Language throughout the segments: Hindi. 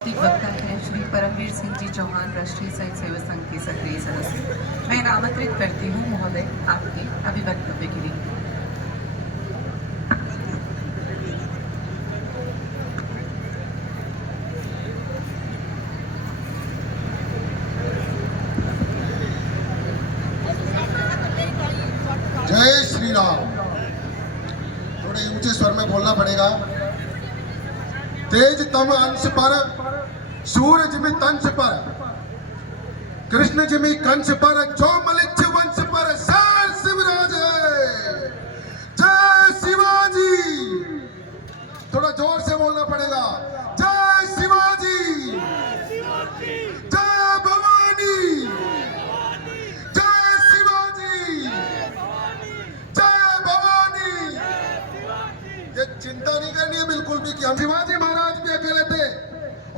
वक्ता है श्री परमवीर सिंह जी चौहान, राष्ट्रीय स्वयं सेवक संघ के सक्रिय सदस्य। मैं आमंत्रित करती हूँ महोदय आपके अभिवक्तव्य के लिए। जय श्री राम। थोड़े ऊंचे स्वर में बोलना पड़ेगा। तेज तम अंश पर, सूरज में तंश पर, कृष्ण जिमी कंस पर, जो मलिच्छ वंश पर सर शिवराज है। जय शिवाजी। थोड़ा जोर से बोलना पड़ेगा। जय शिवाजी, जय भवानी, जय शिवाजी, जय भवानी। ये चिंता नहीं करनी है बिल्कुल भी कि हम शिवाजी महाराज भी अकेले थे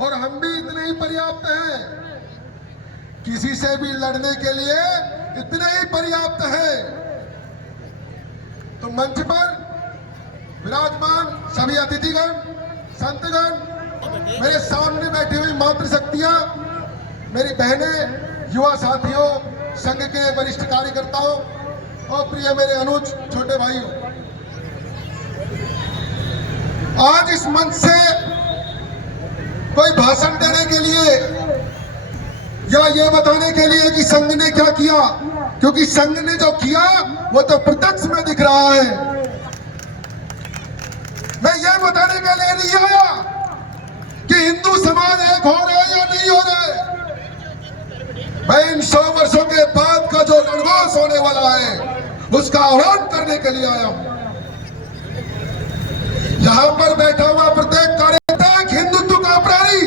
और हम भी इतने ही पर्याप्त हैं। किसी से भी लड़ने के लिए इतने ही पर्याप्त है। तो मंच पर विराजमान सभी अतिथिगण, संतगण, मेरे सामने बैठी हुई मातृशक्तियां, मेरी बहनें, युवा साथियों, संघ के वरिष्ठ कार्यकर्ताओं और प्रिय मेरे अनुज छोटे भाइयों, आज इस मंच से कोई भाषण देने के लिए या ये बताने के लिए कि संघ ने क्या किया, क्योंकि संघ ने जो किया वो तो प्रत्यक्ष में दिख रहा है। मैं ये बताने के लिए नहीं आया कि हिंदू समाज एक हो रहा है या नहीं हो रहा है। मैं इन 100 वर्षों के बाद का जो रणघोष होने वाला है उसका आह्वान करने के लिए आया हूं। यहां पर बैठा हुआ प्रत्येक कार्यकर्ता एक हिंदुत्व का प्राणी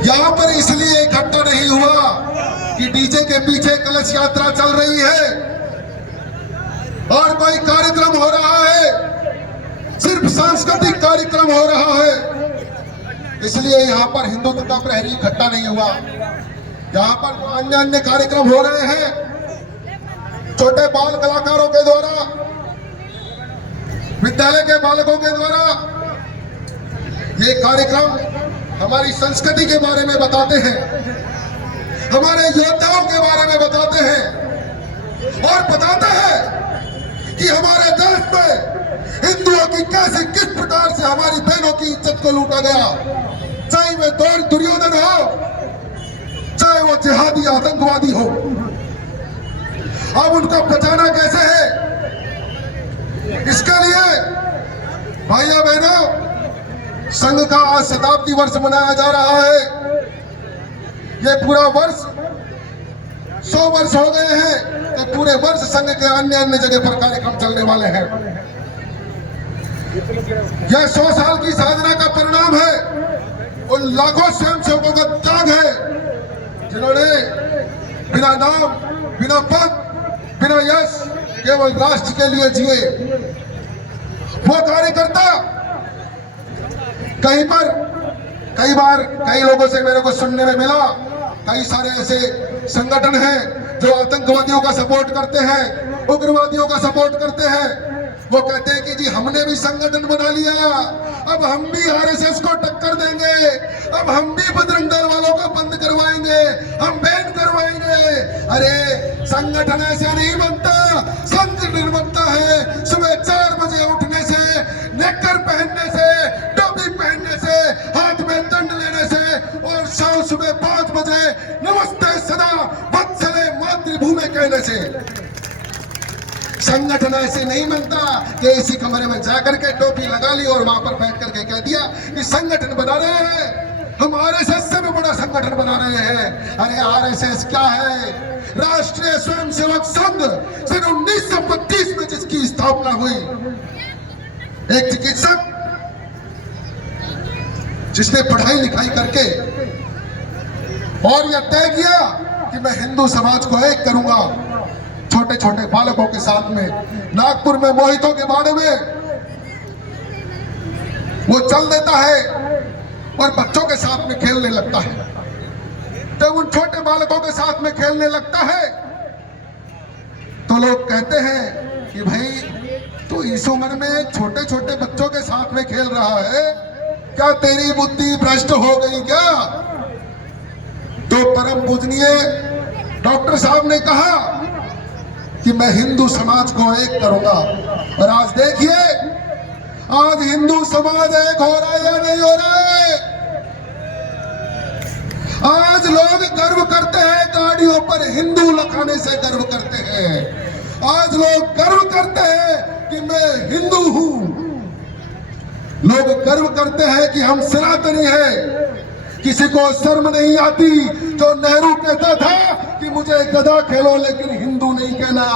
यहां पर इसलिए इकट्ठा नहीं हुआ कि डीजे के पीछे कलश यात्रा चल रही है और कोई कार्यक्रम हो रहा है, सिर्फ सांस्कृतिक कार्यक्रम हो रहा है, इसलिए यहां पर हिंदुत्व का प्रहरी इकट्ठा नहीं हुआ। यहां पर अन्य अन्य कार्यक्रम हो रहे हैं। छोटे बाल कलाकारों के द्वारा, विद्यालय के बालकों के द्वारा ये कार्यक्रम हमारी संस्कृति के बारे में बताते हैं, हमारे योद्धाओं के बारे में बताते हैं और बताते हैं कि हमारे देश में हिंदुओं की कैसे किस प्रकार से हमारी बहनों की इज्जत को लूटा गया, चाहे वे दुर्योधन हो, चाहे वो जिहादी आतंकवादी हो। अब उनको बचाना कैसे है, इसके लिए भाइयों बहनों, संघ का आज शताब्दी वर्ष मनाया जा रहा है। ये पूरा वर्ष 100 वर्ष हो गए हैं, तो पूरे वर्ष संघ के अन्य अन्य जगह पर कार्यक्रम चलने वाले हैं। यह 100 साल की साधना का परिणाम है, उन लाखों स्वयंसेवकों का त्याग है जिन्होंने बिना नाम, बिना पद, बिना यश केवल राष्ट्र के लिए जिए। वो कार्यकर्ता कई बार कई लोगों से मेरे को सुनने में मिला, कई सारे ऐसे संगठन हैं जो आतंकवादियों का सपोर्ट करते हैं, उग्रवादियों का सपोर्ट करते हैं। वो कहते हैं कि जी हमने भी संगठन बना लिया, अब हम भी आरएसएस को टक्कर देंगे, अब हम भी बजरंग दल वालों को बंद करवाएंगे, हम बैन करवाएंगे। अरे संगठन ऐसे नहीं बनता, संगठन बनता है सुबह 4 बजे उठने से, नेकर पहनने से, टोपी पहनने से, हाथ में दंड लेने से और शाम सुबह 5 बजे नमस्ते सदा वत्सले मातृभूमि कहने से। संगठन ऐसे नहीं बनता कि इसी कमरे में जाकर के टोपी लगा ली और वहां पर बैठ करके कह दिया कि संगठन बना रहे हैं, हम आरएसएस से भी बड़ा संगठन बना रहे हैं। अरे आरएसएस क्या है? राष्ट्रीय स्वयंसेवक संघ सन 1932 में जिसकी स्थापना हुई। एक चिकित्सक जिसने पढ़ाई लिखाई करके और यह तय किया कि मैं हिंदू समाज को एक करूंगा, छोटे छोटे बालकों के साथ में नागपुर में मोहितों के बारे में वो चल देता है और बच्चों के साथ में खेलने लगता है। जब उन छोटे बालकों के साथ में खेलने लगता है तो लोग कहते हैं कि भाई तो इस उम्र में छोटे छोटे बच्चों के साथ में खेल रहा है, क्या तेरी बुद्धि भ्रष्ट हो गई क्या? तो परम पूजनीय डॉक्टर साहब ने कहा कि मैं हिंदू समाज को एक करूंगा, और आज देखिए, आज हिंदू समाज एक हो रहा है या नहीं हो रहा है? आज लोग गर्व करते हैं गाड़ियों पर हिंदू लिखाने से गर्व करते हैं। आज लोग गर्व करते हैं कि मैं हिंदू हूं। लोग गर्व करते हैं कि हम सनातनी हैं। किसी को शर्म नहीं आती जो नेहरू कहता था कि मुझे गधा खेलो लेकिन हिंदू नहीं कहना।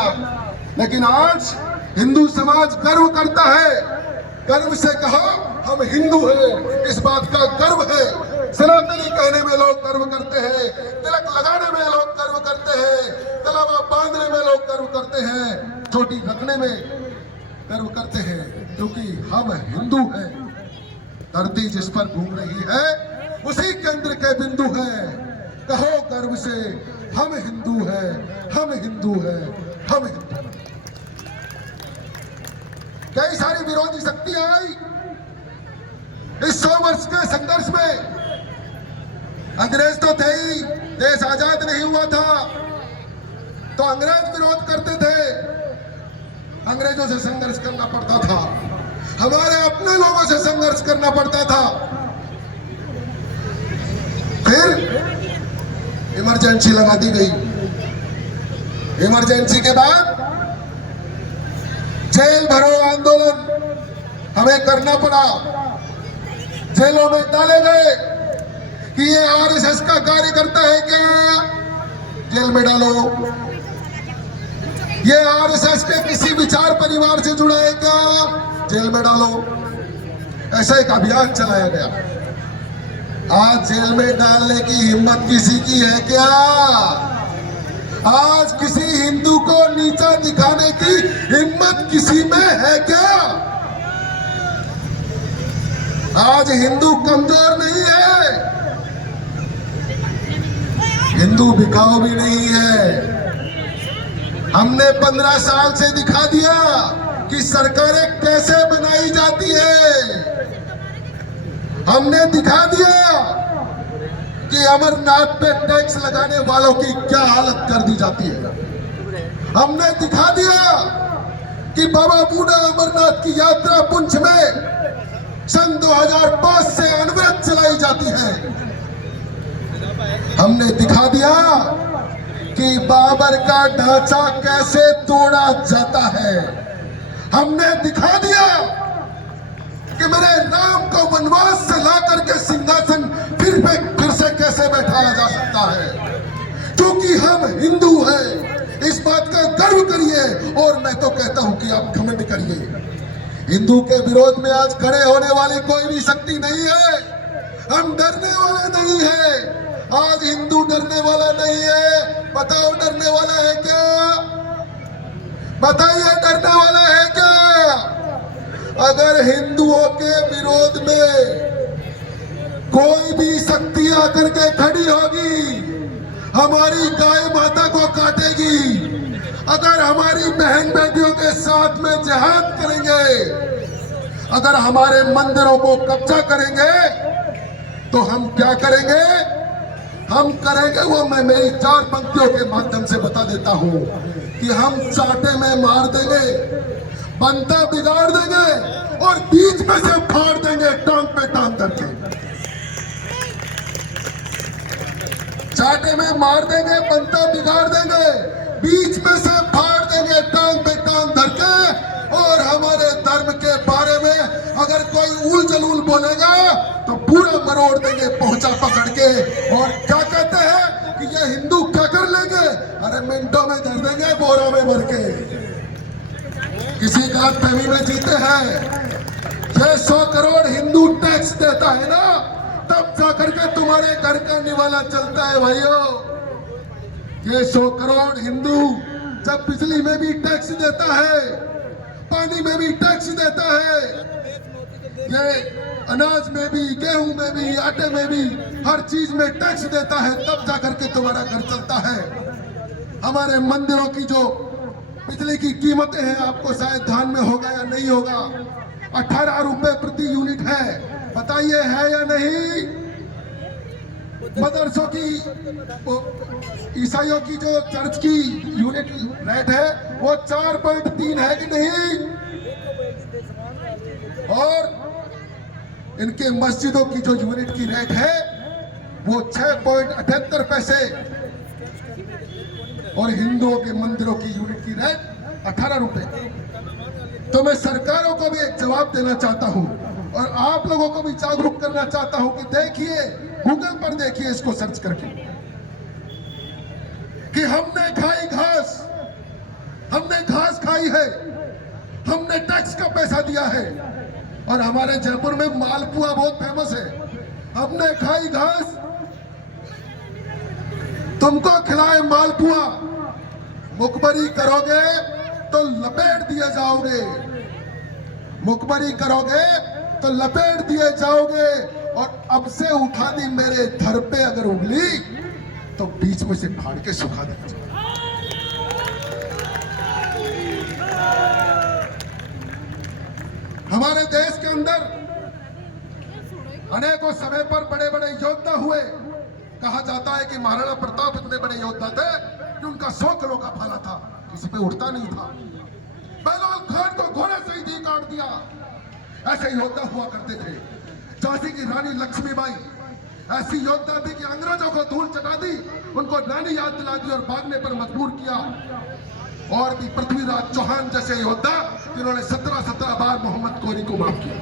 लेकिन आज हिंदू समाज गर्व करता है। गर्व से कहो हम हिंदू हैं, इस बात का गर्व है। सनातनी कहने में लोग गर्व करते हैं, तिलक लगाने में लोग गर्व करते हैं, तलवा बांधने में लोग गर्व करते हैं, चोटी रखने में गर्व करते हैं, क्योंकि हम हिंदू हैं। धरती जिस पर घूम रही है उसी केंद्र के बिंदु है। कहो गर्व से हम हिंदू हैं, हम हिंदू हैं, हम हिंदू हैं। कई सारी विरोधी शक्तियां आई इस 100 वर्ष के संघर्ष में। अंग्रेज तो थे ही, देश आजाद नहीं हुआ था तो अंग्रेज विरोध करते थे, अंग्रेजों से संघर्ष करना पड़ता था, हमारे अपने लोगों से संघर्ष करना पड़ता था। फिर इमरजेंसी लगा दी गई। इमरजेंसी के बाद जेल भरो आंदोलन हमें करना पड़ा। जेलों में डाले गए कि ये आरएसएस का कार्यकर्ता है क्या, जेल में डालो। ये आरएसएस के किसी विचार परिवार से जुड़ा है क्या, जेल में डालो। ऐसा एक अभियान चलाया गया। आज जेल में डालने की हिम्मत किसी की है क्या? आज किसी हिंदू को नीचा दिखाने की हिम्मत किसी में है क्या? आज हिंदू कमजोर नहीं है, हिंदू बिकाऊ भी नहीं है। हमने 15 साल से दिखा दिया कि सरकारें कैसे बनाई जाती है। हमने दिखा दिया कि अमरनाथ पे टैक्स लगाने वालों की क्या हालत कर दी जाती है। हमने दिखा दिया कि बाबा बूढ़ा अमरनाथ की यात्रा पुंछ में सन 2005 से अनवरत चलाई जाती है। हमने दिखा दिया कि बाबर का ढांचा कैसे तोड़ा जाता है। हमने दिखा दिया कि मेरे राम को वनवास से ला करके सिंहासन फिर से कैसे बैठाया जा सकता है। क्योंकि हम हिंदू हैं, इस बात का गर्व करिए। और मैं तो कहता हूं कि आप घमंड करिए। हिंदू के विरोध में आज खड़े होने वाली कोई भी शक्ति नहीं है। हम डरने वाले नहीं है। आज हिंदू डरने वाला नहीं है। बताओ डरने वाला है क्या? बताइए डरने वाला है क्या? अगर हिंदुओं के विरोध में कोई भी शक्ति आकर के खड़ी होगी, हमारी गाय माता को काटेगी। अगर हमारी बहन बेटियों के साथ में जिहाद करेंगे, अगर हमारे मंदिरों को कब्जा करेंगे, तो हम क्या करेंगे? हम करेंगे वो मैं मेरी 4 पंक्तियों के माध्यम से बता देता हूं कि हम चाटे में मार देंगे, बनता बिगाड़ देंगे और बीच में से फाड़ देंगे टांग पे टांग करके। चाटे में मार देंगे, बनता बिगाड़ देंगे, बीच में से फाड़ देंगे टांग पे टांग धर के। और हमारे धर्म के बारे में अगर कोई उल जलूल बोलेगा तो पूरा मरोड़ देंगे पहुंचा पकड़ के। और क्या कहते हैं कि ये हिंदू क्या कर लेंगे? अरे मिनटों में धर देंगे बोरा में भर के। किसी गलतफहमी में जीते हैं। 600 करोड़ हिंदू टैक्स देता है ना, तब जाकर के तुम्हारे घर का निवाला चलता है भाइयों। 600 करोड़ हिंदू जब बिजली में भी टैक्स देता है, पानी में भी टैक्स देता है, ये अनाज में भी, गेहूं में भी, आटे में भी, हर चीज में टैक्स देता है, तब जाकर के तुम्हारा घर चलता है। हमारे मंदिरों की जो बिजली की कीमतें हैं, आपको शायद ध्यान में होगा या नहीं होगा, 18 रुपए प्रति यूनिट है। बताइए है या नहीं? मदरसों की, ईसाइयों की जो चर्च की यूनिट रेट है वो 4.3 है कि नहीं? और इनके मस्जिदों की जो यूनिट की रेट है वो 6.78 पैसे, और हिंदुओं के मंदिरों की यूनिट की रेट 18 रुपए। तो मैं सरकारों को भी एक जवाब देना चाहता हूं और आप लोगों को भी जागरूक करना चाहता हूं कि देखिए, गूगल पर देखिए इसको सर्च करके, कि हमने खाई घास, हमने घास खाई है, हमने टैक्स का पैसा दिया है। और हमारे जयपुर में मालपुआ बहुत फेमस है। हमने खाई घास, तुमको खिलाए मालपुआ, मुखबरी करोगे तो लपेट दिए जाओगे, मुखबरी करोगे तो लपेट दिए जाओगे। और अब से उठा दी मेरे धर पे अगर उंगली तो बीच में से फाड़ के सुखा देना। हमारे देश के अंदर अनेकों समय पर बड़े बड़े योद्धा हुए। कहा जाता है कि महाराणा प्रताप इतने बड़े योद्धा थे कि उनका 100 किलो का भाला था, किसी पे उठता नहीं था। बहलोल खान को घोड़े से ही दी काट दिया। ऐसे योद्धा हुआ करते थे। झांसी की रानी लक्ष्मीबाई ऐसी योद्धा थी कि अंग्रेजों को धूल चटा दी, उनको रानी याद दिला दी और भागने पर मजबूर किया। और भी पृथ्वीराज चौहान जैसे योद्धा जिन्होंने 17 बार मोहम्मद गोरी को माफ किया।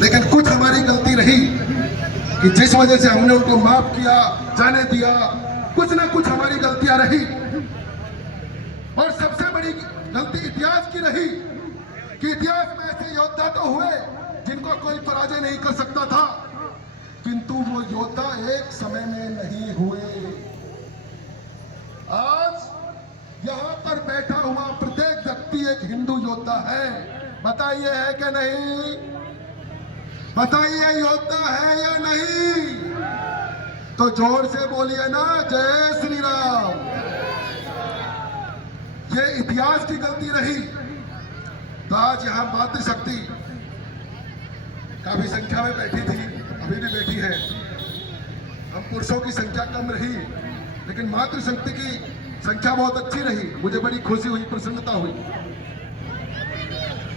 लेकिन कुछ हमारी गलती रही कि जिस वजह से हमने उनको माफ किया, जाने दिया, कुछ ना कुछ हमारी गलतियां रही। और सबसे बड़ी गलती इतिहास की रही कि इतिहास में ऐसे योद्धा तो हुए जिनको कोई पराजय नहीं कर सकता था, किंतु वो योद्धा एक समय में नहीं हुए। आज यहां पर बैठा हुआ प्रत्येक व्यक्ति एक हिंदू योद्धा है। बताइए है कि नहीं? बताइए योद्धा है या नहीं? तो जोर से बोलिए ना, जय श्री राम। ये इतिहास की गलती रही। तो आज यहां मातृशक्ति काफी संख्या में बैठी थी, अभी भी बैठी है। हम पुरुषों की संख्या कम रही, लेकिन मातृशक्ति की संख्या बहुत अच्छी रही। मुझे बड़ी खुशी हुई, प्रसन्नता हुई।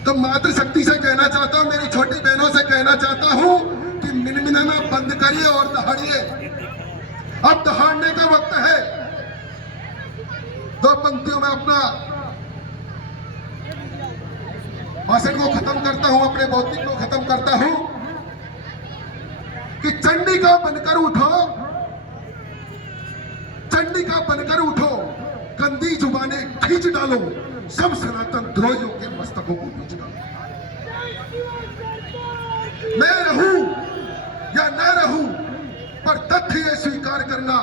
तो मातृशक्ति से कहना चाहता हूं, मेरी छोटी बहनों से कहना चाहता हूं कि मिनमिनाना बंद करिए और दहाड़िए। अब दहाड़ने का वक्त है। 2 पंक्तियों में अपना भाषण को खत्म करता हूं, अपने भौतिक को खत्म करता हूं कि चंडिका बनकर उठो, चंडिका बनकर उठो, गंदी जुबानें खींच डालो, सब सनातन द्रोहियों के मस्तकों को बीच डालो। मैं रहूं या न रहूं, पर तथ्य ये स्वीकार करना,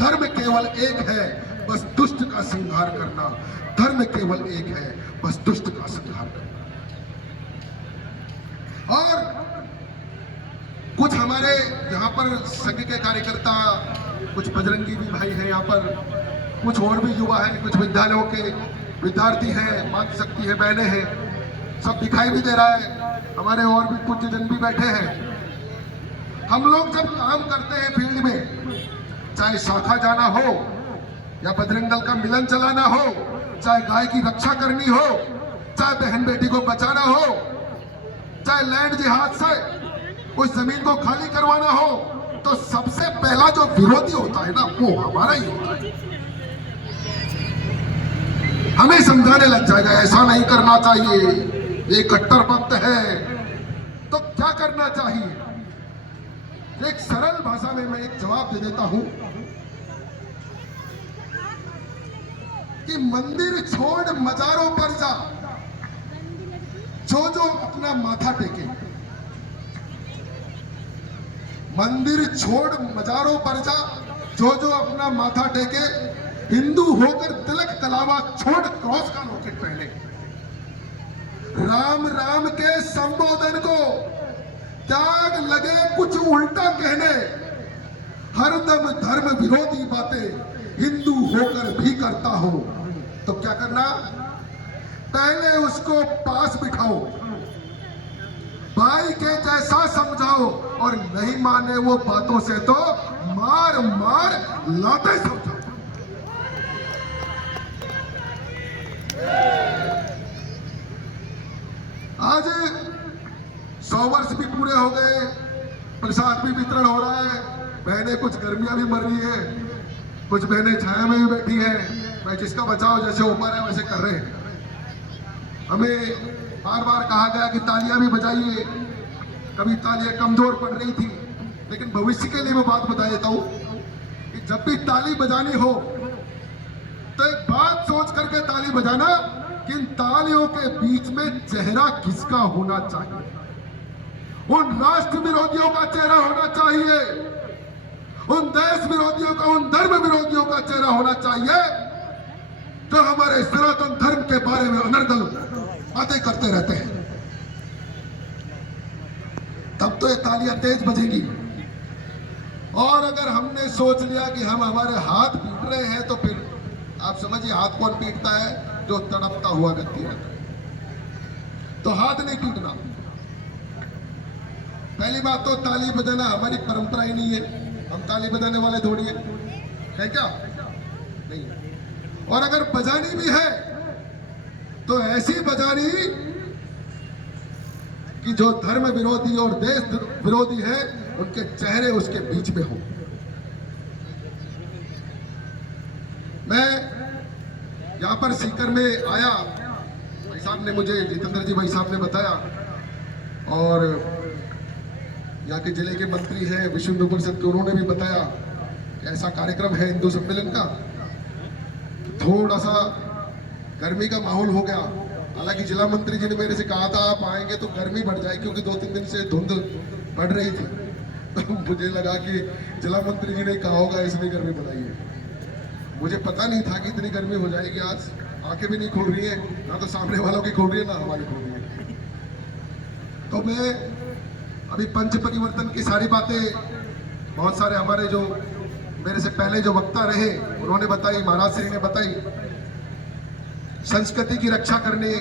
धर्म केवल एक है, बस दुष्ट का संहार करना। धर्म केवल एक है, बस दुष्ट का संहार करना। और कुछ हमारे यहाँ पर संघ के कार्यकर्ता, कुछ बजरंगी भी भाई हैं यहाँ पर, कुछ और भी युवा हैं, कुछ विद्यालयों के विद्यार्थी हैं, मातृशक्ति है, बहनें हैं, सब दिखाई भी दे रहा है। हमारे और भी कुछ जन भी बैठे हैं। हम लोग जब काम करते हैं फील्ड में, चाहे शाखा जाना हो या बजरंग दल का मिलन चलाना हो, चाहे गाय की रक्षा करनी हो, चाहे बहन बेटी को बचाना हो, चाहे लैंड जिहाद से उस जमीन को खाली करवाना हो, तो सबसे पहला जो विरोधी होता है ना, वो हमारा ही होता है। हमें समझाने लग जाएगा ऐसा नहीं करना चाहिए, ये कट्टरपंथ है। तो क्या करना चाहिए? एक सरल भाषा में मैं एक जवाब दे देता हूं कि मंदिर छोड़ मजारों पर जा, जो जो अपना माथा टेके। मंदिर छोड़ मजारों पर जा, जो जो अपना माथा टेके। हिंदू होकर तिलक तलावा छोड़ क्रॉस का लॉकेट पहने। राम राम के संबोधन को त्याग लगे कुछ उल्टा कहने। हरदम धर्म विरोधी बातें हिंदू होकर भी करता हो, तो क्या करना? पहले उसको पास बिठाओ, भाई के जैसा समझाओ, और नहीं माने वो बातों से तो मार मार लाते समझाओ। आज 100 वर्ष भी पूरे हो गए, प्रसाद भी वितरण हो रहा है, बहनें कुछ गर्मियां भी मर रही है, कुछ बहनें छाया में भी बैठी है, भाई जिसका बचाव जैसे ऊपर है वैसे कर रहे हैं। हमें बार बार कहा गया कि तालियां भी बजाइए, कभी तालियां कमजोर पड़ रही थी, लेकिन भविष्य के लिए मैं बात बता देता हूं कि जब भी ताली बजानी हो तो एक बात सोच करके ताली बजाना कि इन तालियों के बीच में चेहरा किसका होना चाहिए। उन राष्ट्र विरोधियों का चेहरा होना चाहिए, उन देश विरोधियों का, उन धर्म विरोधियों का चेहरा होना चाहिए जो हमारे सनातन धर्म के बारे में अनर्गल बातें करते रहते हैं। तब तो ये तालियां तेज बजेगी। और अगर हमने सोच लिया कि हम हमारे हाथ पीट रहे हैं तो फिर आप समझिए हाथ कौन पीटता है? जो तड़पता हुआ व्यक्ति रहता है। तो हाथ नहीं पीटना। पहली बात तो ताली बजाना हमारी परंपरा ही नहीं है, हम ताली बजाने वाले थोड़ी है क्या? नहीं। और अगर बजानी भी है तो ऐसी बजानी कि जो धर्म विरोधी और देश विरोधी है उनके चेहरे उसके बीच में हो। मैं यहां पर सीकर में आया, भाई साहब ने मुझे, जितेंद्र जी भाई साहब ने बताया, और यहाँ के जिले के मंत्री हैं विश्व हिंदू परिषद के, उन्होंने भी बताया कि ऐसा कार्यक्रम है हिंदू सम्मेलन का। थोड़ा सा गर्मी का माहौल हो गया। हालांकि जिला मंत्री जी ने मेरे से कहा था आप आएंगे तो गर्मी बढ़ जाए, क्योंकि 2-3 दिन से धुंध बढ़ रही थी। तो मुझे लगा कि जिला मंत्री जी ने कहा होगा इसलिए गर्मी बढ़ाई है। मुझे पता नहीं था कि इतनी गर्मी हो जाएगी। आज आंखें भी नहीं खुल रही है, ना तो सामने वालों की खुल रही है ना हमारी खुल रही है। तो मैं अभी पंच परिवर्तन की सारी बातें बहुत सारे हमारे जो मेरे से पहले जो वक्ता रहे उन्होंने बताई, महाराज श्री ने बताई, संस्कृति की रक्षा करने,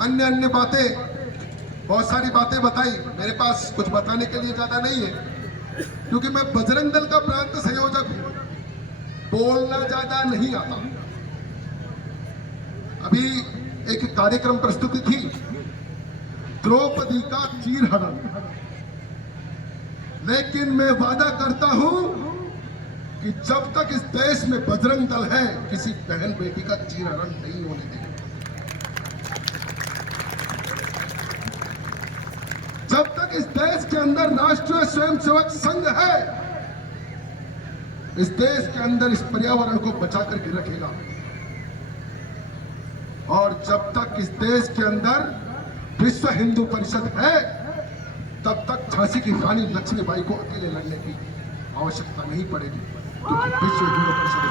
अन्य अन्य बातें, बहुत सारी बातें बताई। मेरे पास कुछ बताने के लिए ज्यादा नहीं है, क्योंकि मैं बजरंग दल का प्रांत संयोजक हूं, बोलना ज्यादा नहीं आता। अभी एक कार्यक्रम प्रस्तुति थी, द्रौपदी का चीरहरण, लेकिन मैं वादा करता हूं कि जब तक इस देश में बजरंग दल है किसी बहन बेटी का चीरहरण नहीं होने देंगे। जब तक इस देश के अंदर राष्ट्रीय स्वयंसेवक संघ है, इस देश के अंदर इस पर्यावरण को बचा करके रखेगा। और जब तक इस देश के अंदर विश्व हिंदू परिषद है, तब तक झांसी की रानी लक्ष्मीबाई को अकेले लड़ने की आवश्यकता नहीं पड़ेगी, क्योंकि विश्व हिंदू परिषद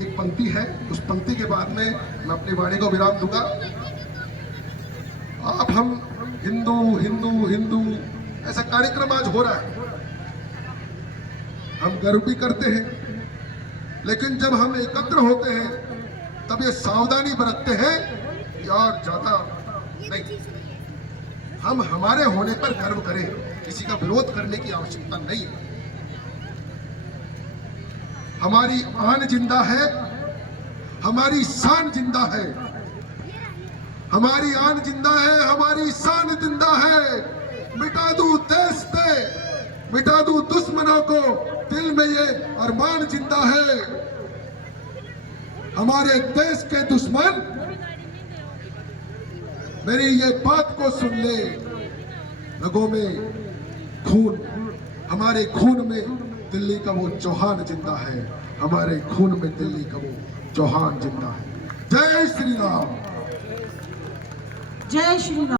एक पंक्ति है, उस पंक्ति के बाद में मैं अपनी वाणी को विराम दूंगा। अब हम हिंदू हिंदू हिंदू ऐसा कार्यक्रम आज हो रहा है, हम गर्व भी करते हैं, लेकिन जब हम एकत्र होते हैं तब ये सावधानी बरतते हैं कि और ज्यादा नहीं, हम हमारे होने पर गर्व करें, किसी का विरोध करने की आवश्यकता नहीं है। हमारी आन जिंदा है, हमारी शान जिंदा है, हमारी आन जिंदा है, हमारी शान जिंदा है। मिटा दूं देश पे, मिटा दूं दुश्मनों को, दिल में ये अरमान जिंदा है। हमारे देश के दुश्मन मेरी ये बात को सुन ले, रगों में खून, हमारे खून में दिल्ली का वो चौहान जिंदा है, हमारे खून में दिल्ली का वो चौहान जिंदा है। जय श्री राम। जय श्री राम।